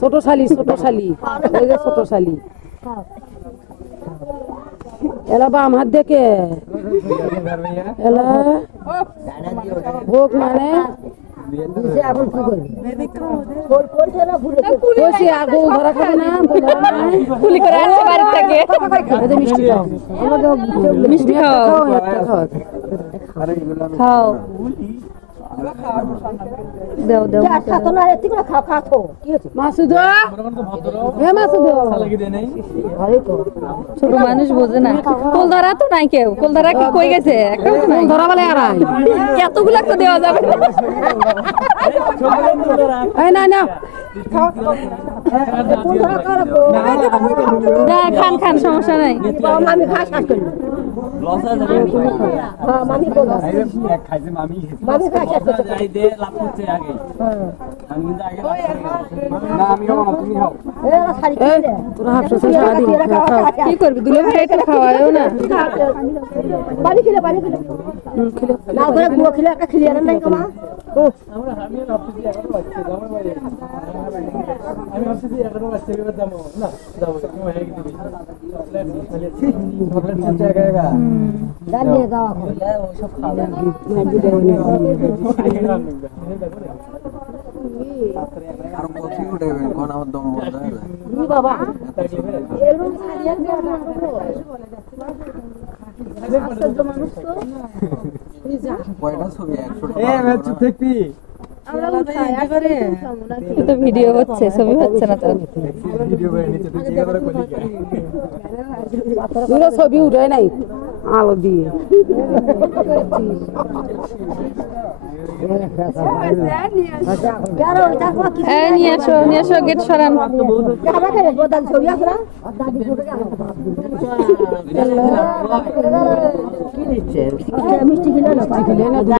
ছোট শালি ওই যে ছোট শালি এলা বাম হাত দেখে এলা ভোগ মানে আগুন ধরা খাবে না ফুলি করে আসছে বাড়ি থেকে মিষ্টি খাও খাও দেও দেও মাসুদ হে মাসুদ ছোট মানুষ বোঝে না কোল ধরা তো নাই কেউ কোল ধরা কি কই গেছে একটা কোল ধরা বলে আর এতগুলা তো দেওয়া যাবে এই না না খান খান সমস্যা নাই মামি খা শেষ করল মামি বলো মামি খা শেষ করতে যাই দে লাভ করতে আগে আমি কিন্তু আগে না আমি খাবো না তুমি খাও তোরা হাফ শেষ সারা দিন কি করবি দুলে ভাই এটা খাওয়ায়ও না পানি খেলে না করে বুয়া খেলে একটা খেলে আর নাই কমা আমি ভাবছি 11 বাজছে আমার বাইরে আমি ভাবছি 11 বাজছে এবার যাবো না যাবো তুমি হয়ে গেছি দাঁড়িয়ে যাও ও সব খাবে আর মোছি উঠে কোন আমার দম বন্ধ হয়ে যায় বাবা এরকম খালিয়া দেওয়া না কয়টা ছবি 100 এ ম্যাচ দেখবি তো ভিডিও হচ্ছে ছবি হচ্ছে না তো ভিডিও করে নিচে তুই কি করে বলি তোরা ছবি উঠে নাই আলো দিয়ে হ্যাঁ নিয়ে আসো গেট সরান মিষ্টি খেলে